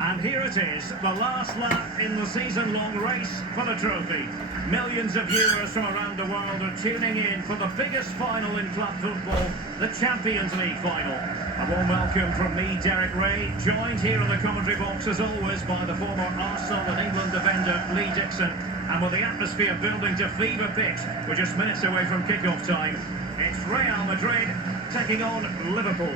And here it is, the last lap in the season-long race for the trophy. Millions of viewers from around the world are tuning in for the biggest final in club football, the Champions League final. A warm welcome from me, Derek Ray, joined here in the commentary box as always by the former Arsenal and England defender Lee Dixon. And with the atmosphere building to fever pitch, we're just minutes away from kick-off time. It's Real Madrid taking on Liverpool.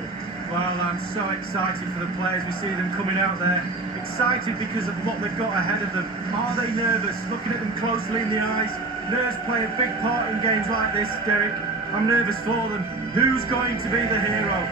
Well, I'm so excited for the players. We see them coming out there. Excited because of what they've got ahead of them. Are they nervous? Looking at them closely in the eyes. Nerves play a big part in games like this, Derek. I'm nervous for them. Who's going to be the hero?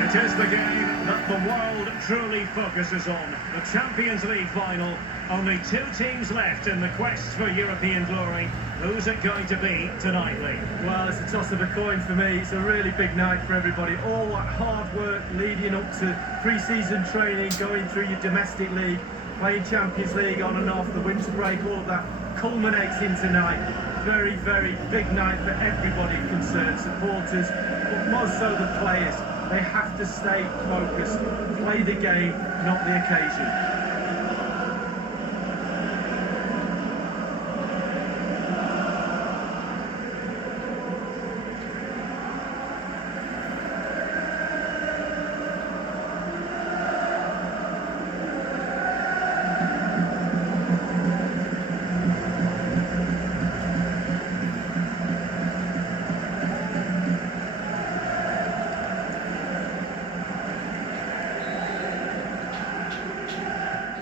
It is the game that the world truly focuses on. The Champions League final. Only two teams left in the quest for European glory. Who's it going to be tonight, Lee? Well, it's a toss of a coin for me. It's a really big night for everybody. All that hard work leading up to pre-season training, going through your domestic league, playing Champions League on and off, the winter break, all of that culminates in tonight. Very, very big night for everybody concerned. Supporters, but more so the players. They have to stay focused, play the game, not the occasion.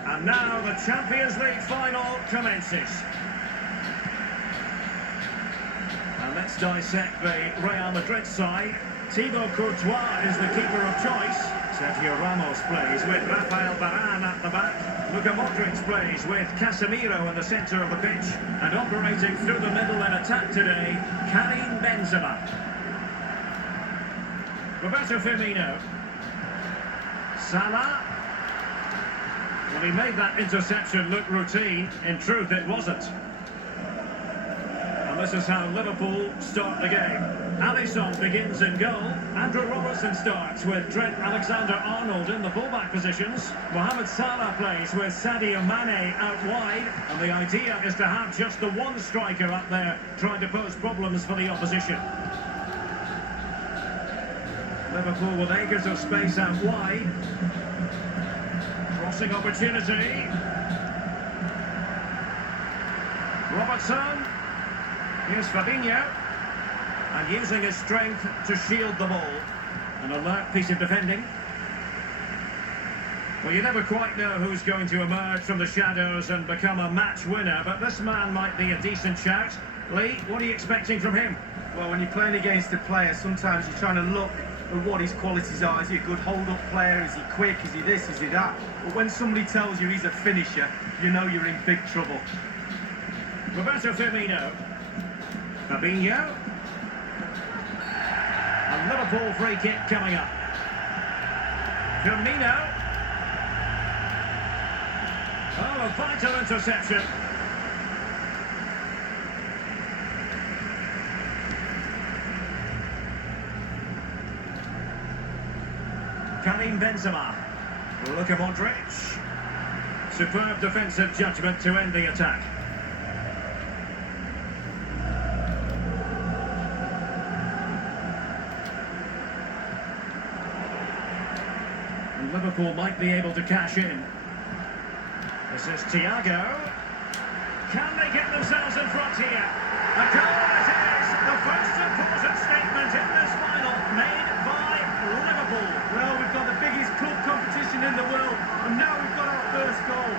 And now the Champions League final commences. And let's dissect the Real Madrid side. Thibaut Courtois is the keeper of choice. Sergio Ramos plays with Rafael Varane at the back. Luka Modric plays with Casemiro in the centre of the pitch. And operating through the middle in attack today, Karim Benzema. Roberto Firmino. Salah. Well, he made that interception look routine. In truth, it wasn't. And this is how Liverpool start the game. Alisson begins in goal. Andrew Robertson starts with Trent Alexander-Arnold in the fullback positions. Mohamed Salah plays with Sadio Mane out wide. And the idea is to have just the one striker up there trying to pose problems for the opposition. Liverpool with acres of space out wide. Crossing opportunity. Robertson. Here's Fabinho. And using his strength to shield the ball. An alert piece of defending. Well, you never quite know who's going to emerge from the shadows and become a match winner, but this man might be a decent shout. Lee, what are you expecting from him? Well, when you're playing against a player, sometimes you're trying to look at what his qualities are. Is he a good hold-up player? Is he quick? Is he this? Is he that? But when somebody tells you he's a finisher, you know you're in big trouble. Roberto Firmino. Fabinho. A Liverpool free kick coming up. Firmino. Oh, a vital interception. Karim Benzema. Luka Modric. Superb defensive judgment to end the attack. And Liverpool might be able to cash in. This is Thiago. Can they get themselves in front here? A goal it is! The first important statement in this final made by Liverpool. Well, we've got the biggest club competition in the world, and now we've got our first goal.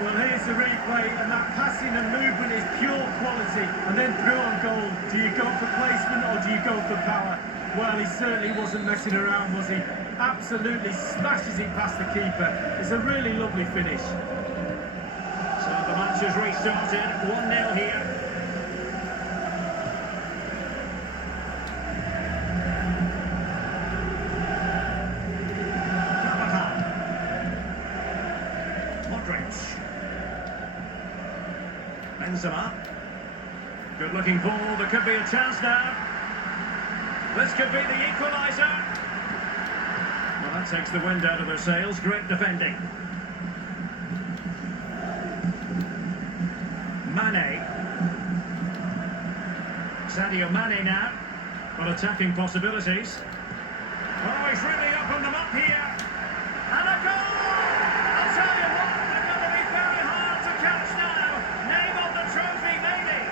Well, here's the replay, and that passing and movement is pure quality. And then through on goal, do you go for placement or do you go for power? Well, he certainly wasn't messing around, was he? Absolutely smashes it past the keeper. It's a really lovely finish. So the match has restarted, 1-0 here. Madrid. Benzema. Good looking ball, there could be a chance now. This could be the equaliser. Well, that takes the wind out of their sails. Great defending. Mane. Sadio Mane now. Well, attacking possibilities. Oh, he's really opened them up here. And a goal! I'll tell you what, they're going to be very hard to catch now. Name on the trophy, maybe.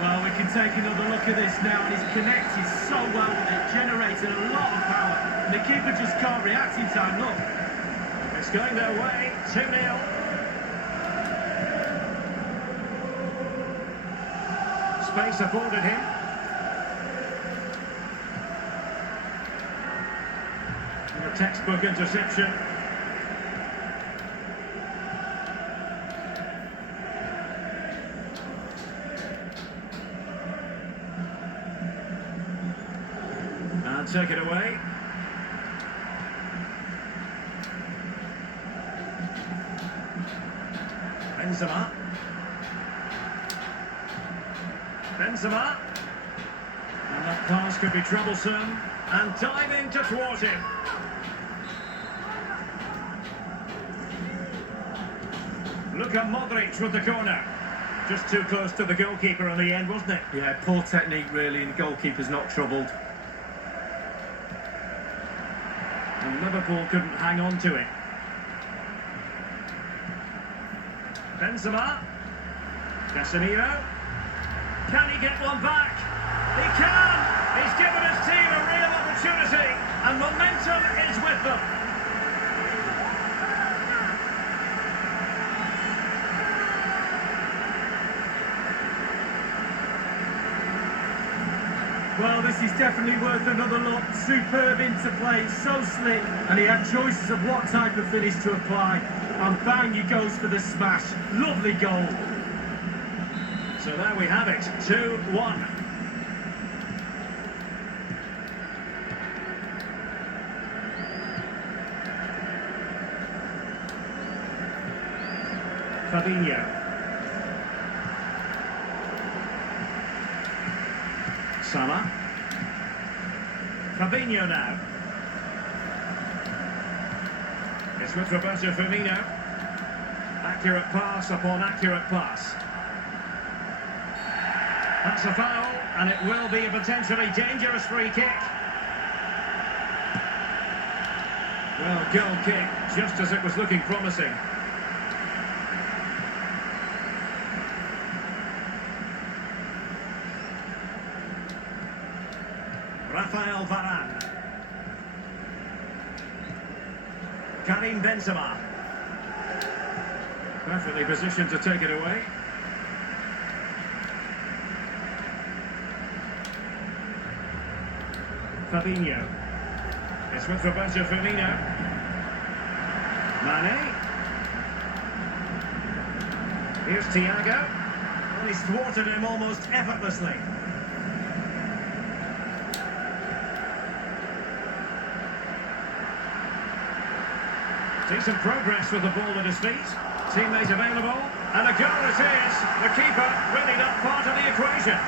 Well, we can take another look at this now, and he's connected so well with it, generating a lot of power. And the keeper just can't react in time, look. It's going their way, 2-0. Space afforded him. And a textbook interception. And take it away. Benzema. Benzema. And that pass could be troublesome. And diving to thwart him. Luka Modric with the corner. Just too close to the goalkeeper in the end, wasn't it? Yeah, poor technique really, and the goalkeeper's not troubled. And Liverpool couldn't hang on to it. Benzema. Casemiro. Can he get one back? He can! He's given his team a real opportunity, and momentum is with them. Well, this is definitely worth another look. Superb interplay, so slick, and he had choices of what type of finish to apply. And bang, he goes for the smash. Lovely goal. So there we have it, 2-1. Fabinho. Salah. Fabinho now. It's with Roberto Firmino. Accurate pass upon accurate pass. That's a foul, and it will be a potentially dangerous free kick. Well, goal kick, just as it was looking promising. Rafael Varane. Karim Benzema. Perfectly positioned to take it away. Fabinho. It's with Roberto Firmino. Mane. Here's Thiago. Well, he's thwarted him almost effortlessly. Decent progress with the ball at his feet. Teammate available. And a goal it is. The keeper really not part of the equation.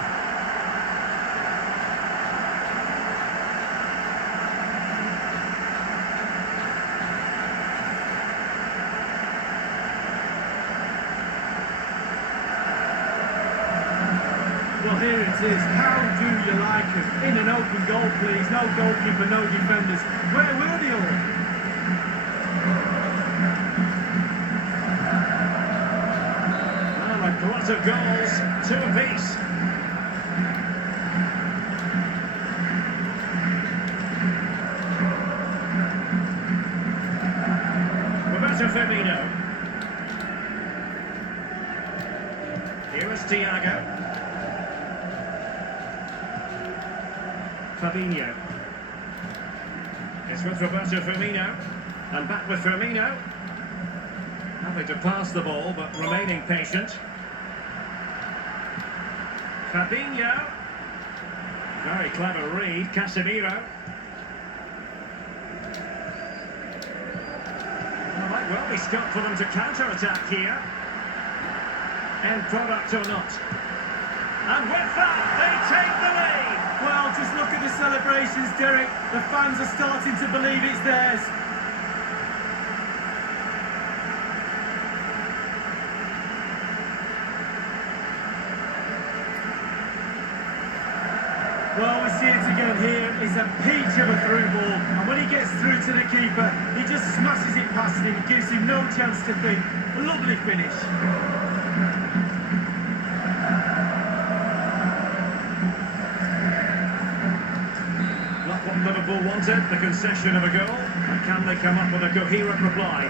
Well, here it is. How do you like it? In an open goal, please. No goalkeeper, no defenders. Where were they all? Well, a glut of goals, 2 apiece. Roberto Roberto Firmino. Here is Thiago. Fabinho. It's with Roberto Firmino. And back with Firmino. Having to pass the ball, but remaining patient. Fabinho. Very clever read. Casemiro. Well, might well be scope for them to counter-attack here. End product or not. And with that, they take the lead. Well, just look at the celebrations, Derek. The fans are starting to believe it's theirs. Well, we see it again here. It's a peach of a through ball. And when he gets through to the keeper, he just smashes it past him, gives him no chance to think. A lovely finish. Not what Liverpool wanted, the concession of a goal. And can they come up with a coherent reply?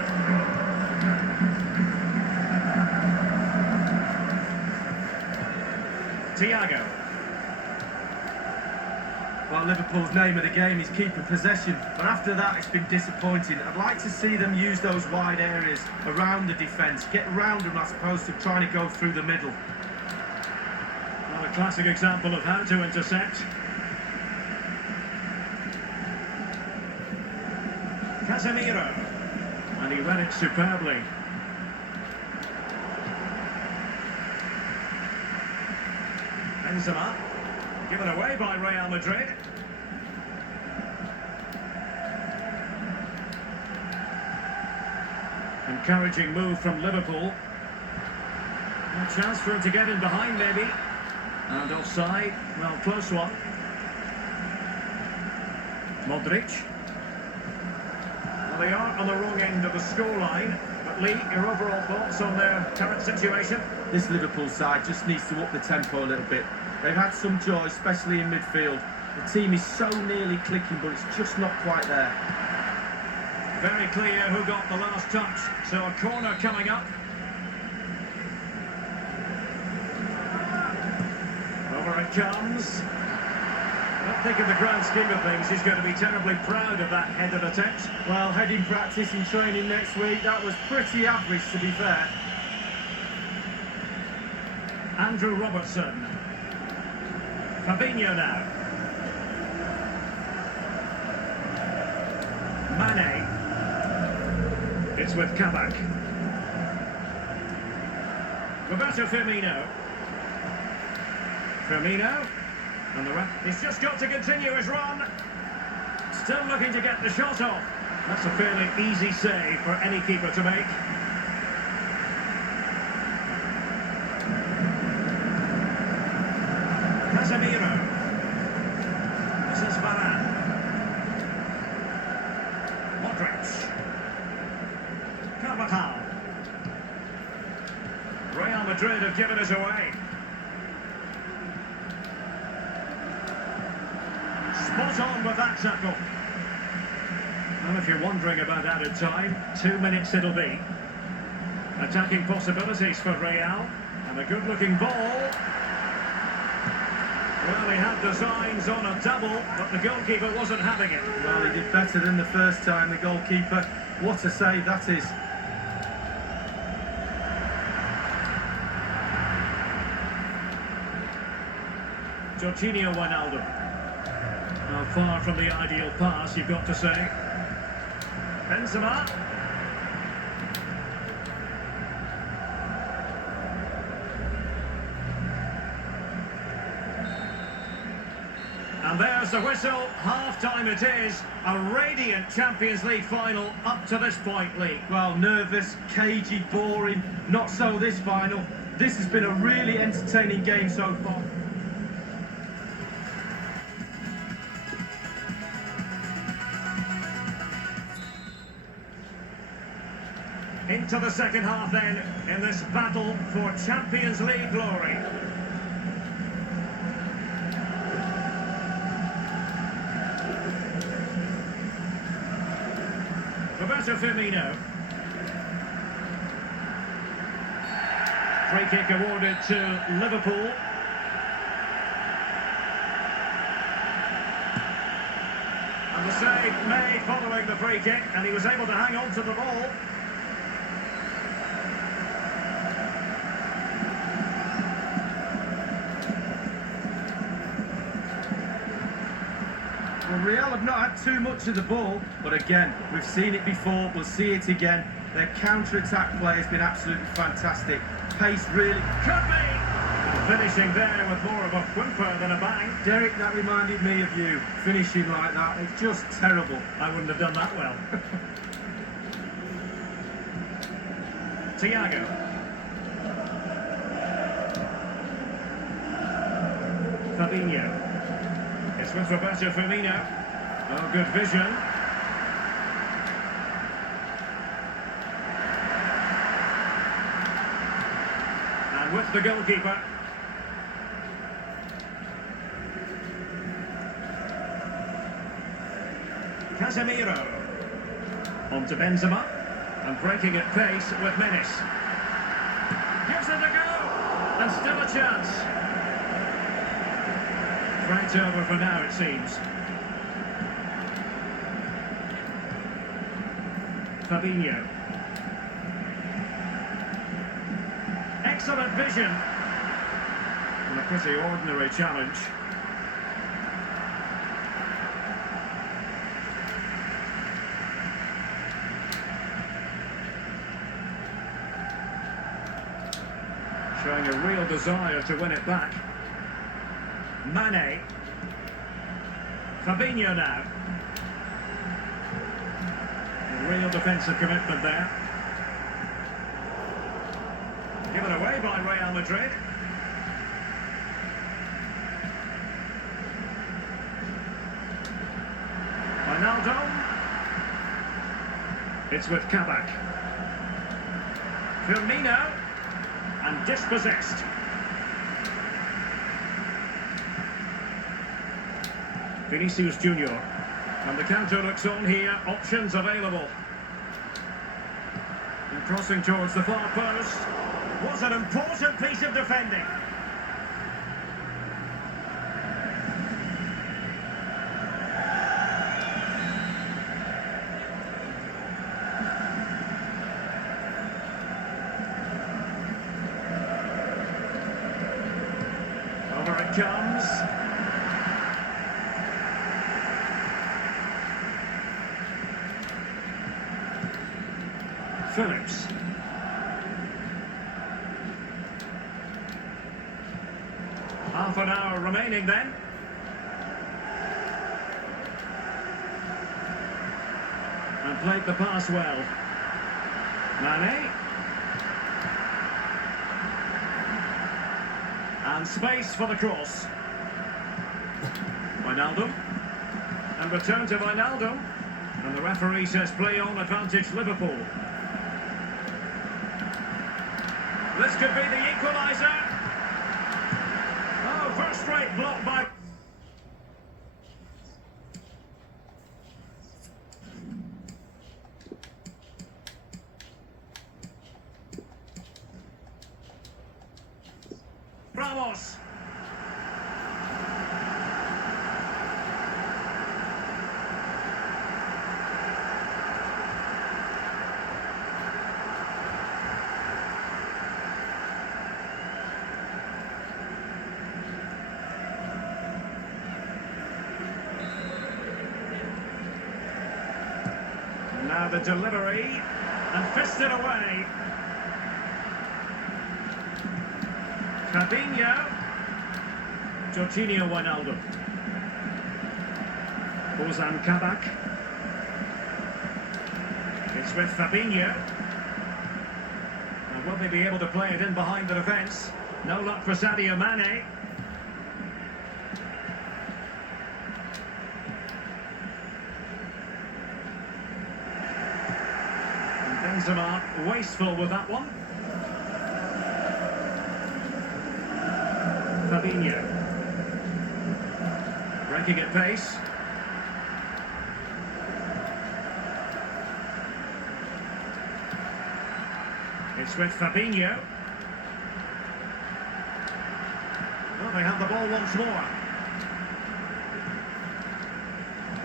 Thiago. Well, Liverpool's name of the game is keeper possession, but after that it's been disappointing. I'd like to see them use those wide areas around the defence, get around them as opposed to trying to go through the middle. Well, a classic example of how to intercept. Casemiro, and he read it superbly. Benzema, given away by Real Madrid. Encouraging move from Liverpool. A chance for him to get in behind maybe. And offside, well, close one. Modric. Well, they are on the wrong end of the scoreline. But Lee, your overall thoughts on their current situation? This Liverpool side just needs to up the tempo a little bit. They've had some joy, especially in midfield. The team is so nearly clicking, but it's just not quite there. Very clear who got the last touch. So a corner coming up. Over it comes. I don't think in the grand scheme of things he's going to be terribly proud of that headed attempt. Well, heading practice in training next week, that was pretty average to be fair. Andrew Robertson. Fabinho now. Mane. It's with Kabak. Roberto Firmino. Firmino. And the ref. He's just got to continue his run. Still looking to get the shot off. That's a fairly easy save for any keeper to make. Casemiro. This is Varane. Modric. Carvajal. Real Madrid have given us away. Spot on with that tackle. And if you're wondering about added time, 2 minutes it'll be. Attacking possibilities for Real. And a good-looking ball. Well, he had designs on a double, but the goalkeeper wasn't having it. Well, he did better than the first time, the goalkeeper. What a save that is. Jorginho Wijnaldum. Now, far from the ideal pass, you've got to say. Benzema. And there's the whistle. Half-time it is. A radiant Champions League final up to this point, Lee. Well, nervous, cagey, boring. Not so this final. This has been a really entertaining game so far. Into the second half then, in this battle for Champions League glory. Roberto Firmino. Free kick awarded to Liverpool. And the save made following the free kick, and he was able to hang on to the ball. Well, Real have not had too much of the ball, but again, we've seen it before, we'll see it again. Their counter-attack play has been absolutely fantastic. Pace really... Could be! Finishing there with more of a whimper than a bang. Derek, that reminded me of you, finishing like that. It's just terrible. I wouldn't have done that well. Thiago. Fabinho. It's with Roberto Firmino. Oh, good vision. And with the goalkeeper. Casemiro. On to Benzema. And breaking at pace with Menace. Gives it a go. And still a chance. Right over for now, it seems. Fabinho. Excellent vision. And a pretty ordinary challenge. Showing a real desire to win it back. Mane. Fabinho now. A real defensive commitment there. Given away by Real Madrid. Ronaldo. It's with Kabak. Firmino. And dispossessed. Vinicius Junior. And the counter looks on here. Options available. And crossing towards the far post. Was an important piece of defending. Over it comes. Phillips. Half an hour remaining then. And played the pass well. Mane. And space for the cross. Wijnaldum. And return to Wijnaldum. And the referee says play on, advantage Liverpool. This could be the equaliser. Oh, first-rate block by... Ramos. Now the delivery, and fisted away. Fabinho. Jorginho Wijnaldum. Ozan Kabak. It's with Fabinho. And will they be able to play it in behind the defence? No luck for Sadio Mane. Benzema wasteful with that one. Fabinho. Breaking at pace. It's with Fabinho. they have the ball once more.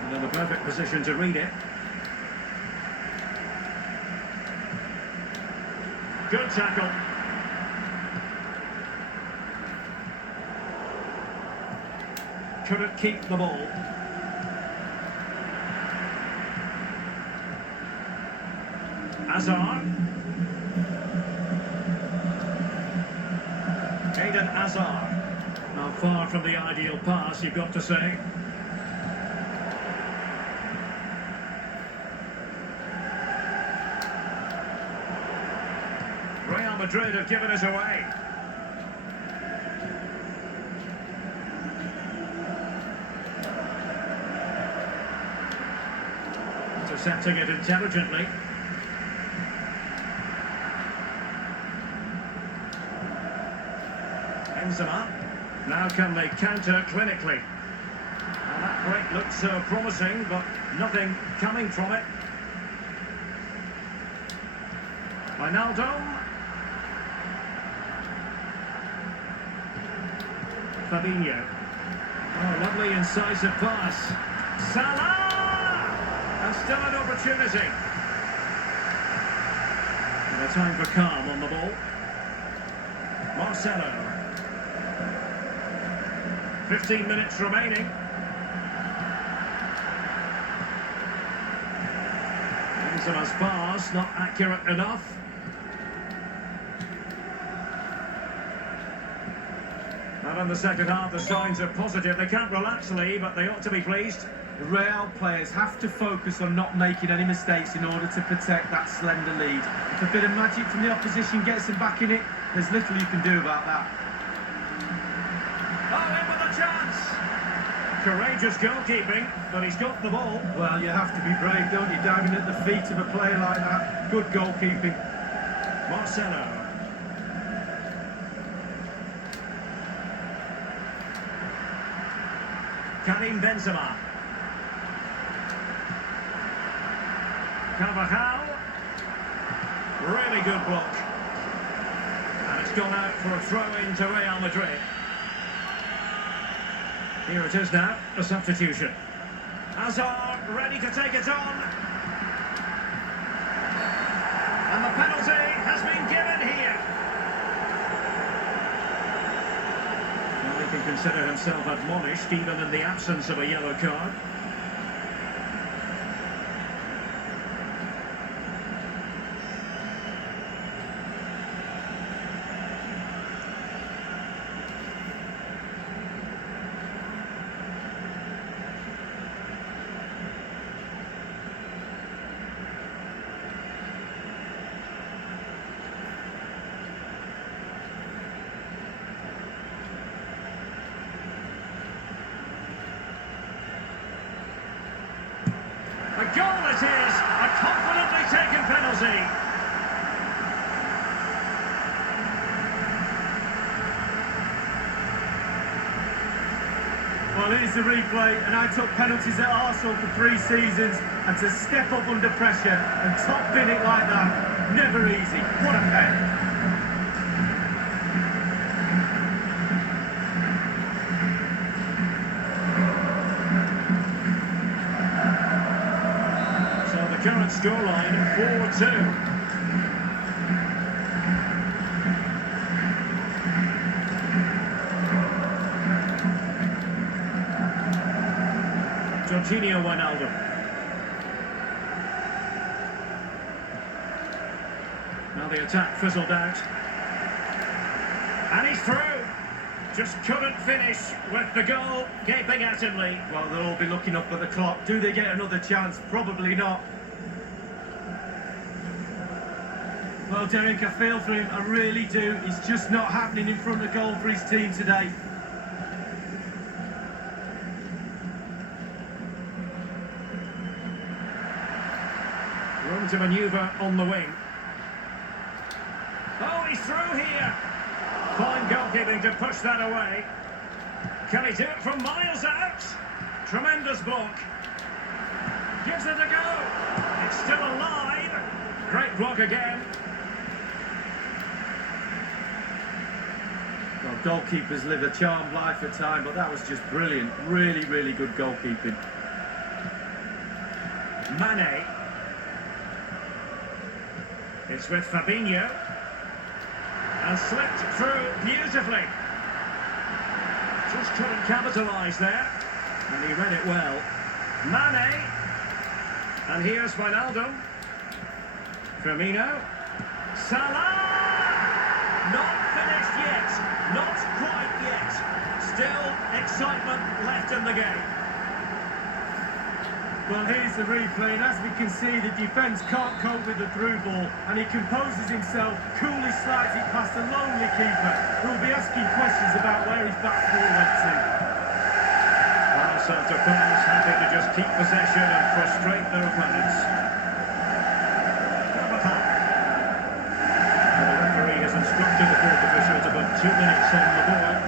And in the perfect position to read it. Good tackle. Couldn't keep the ball. Hazard. Eden Hazard. Not far from the ideal pass, you've got to say. Real Madrid have given it away. Intercepting it intelligently. Benzema. Now can they counter clinically? Well, that break looked so promising, but nothing coming from it. Ronaldo. Fabinho. Oh, lovely incisive pass. Salah! And still an opportunity. And a time for calm on the ball. Marcelo. 15 minutes remaining. Benzema's pass, not accurate enough. And in the second half, the signs are positive. They can't relax, Lee, but they ought to be pleased. The Real players have to focus on not making any mistakes in order to protect that slender lead. If a bit of magic from the opposition gets them back in it, there's little you can do about that. Oh, in with a chance! Courageous goalkeeping, but he's got the ball. Well, you have to be brave, don't you, diving at the feet of a player like that. Good goalkeeping. Marcelo. Karim Benzema. Carvajal. Really good block. And it's gone out for a throw-in to Real Madrid. Here it is now, a substitution. Hazard ready to take it on. And the penalty has been given here. Well, he can consider himself admonished even in the absence of a yellow card. A goal it is, a confidently taken penalty. Well, here's the replay, and I took penalties at Arsenal for 3 seasons, and to step up under pressure and top bin it like that, never easy. What a pen. Current scoreline 4-2. Jorginho Wijnaldum. Now the attack fizzled out. And he's through. Just couldn't finish with the goal gaping at him, Lee. Well, they'll all be looking up at the clock. Do they get another chance? Probably not. Well, Derek, I feel for him, I really do. It's just not happening in front of goal for his team today. Room to manoeuvre on the wing. Oh, he's through here. Fine goalkeeping to push that away. Can he do it from miles out? Tremendous block. Gives it a go. It's still alive. Great block again. Well, goalkeepers live a charmed life at time, but that was just brilliant. Really, really good goalkeeping. Mane. It's with Fabinho. And slipped through beautifully. Just couldn't capitalise there. And he read it well. Mane. And here's Wijnaldum. Firmino. Salah! Not finished yet. Not quite yet. Still excitement left in the game. Well, here's the replay, and as we can see, the defence can't cope with the through ball, and he composes himself, coolly slides it past a lonely keeper, who will be asking questions about where his back four went to. Pass after pass, happy to just keep possession and frustrate their opponents. The referee has instructed the fourth official to put 2 minutes on the board.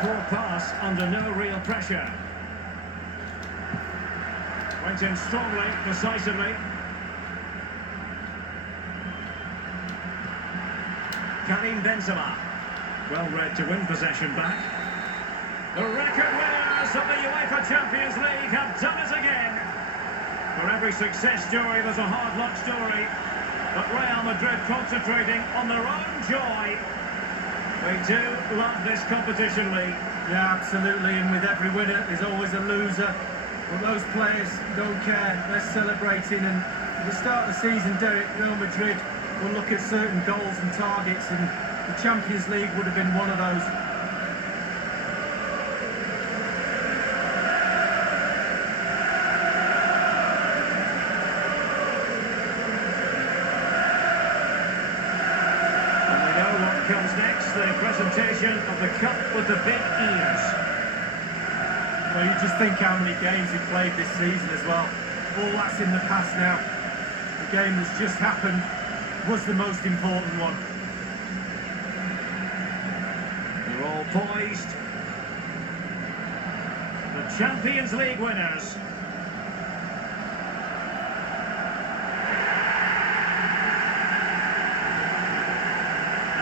Poor pass under no real pressure. Went in strongly, decisively. Karim Benzema. Well read to win possession back. The record winners of the UEFA Champions League have done it again. For every success story, there's a hard luck story. But Real Madrid concentrating on their own joy. We do love this competition league. Yeah, absolutely, and with every winner, there's always a loser. But those players don't care, they're celebrating, and at the start of the season, Derek, Real Madrid will look at certain goals and targets, and the Champions League would have been one of those. Comes next, the presentation of the cup with the big ears. Well, you just think how many games we've played this season as well. All that's in the past now. The game that's just happened was the most important one. They're all poised. The Champions League winners.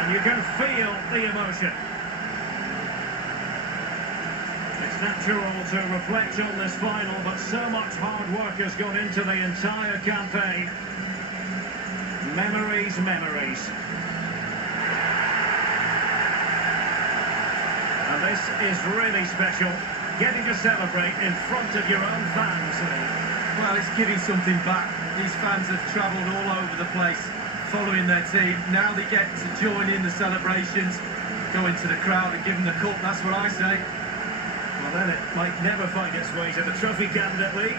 You can feel the emotion. It's natural to reflect on this final, but so much hard work has gone into the entire campaign. Memories, memories. And this is really special, getting to celebrate in front of your own fans. Well, it's giving something back. These fans have travelled all over the place, following their team. Now they get to join in the celebrations, go into the crowd and give them the cup, that's what I say. Well then it might never find its way to the trophy candidate league.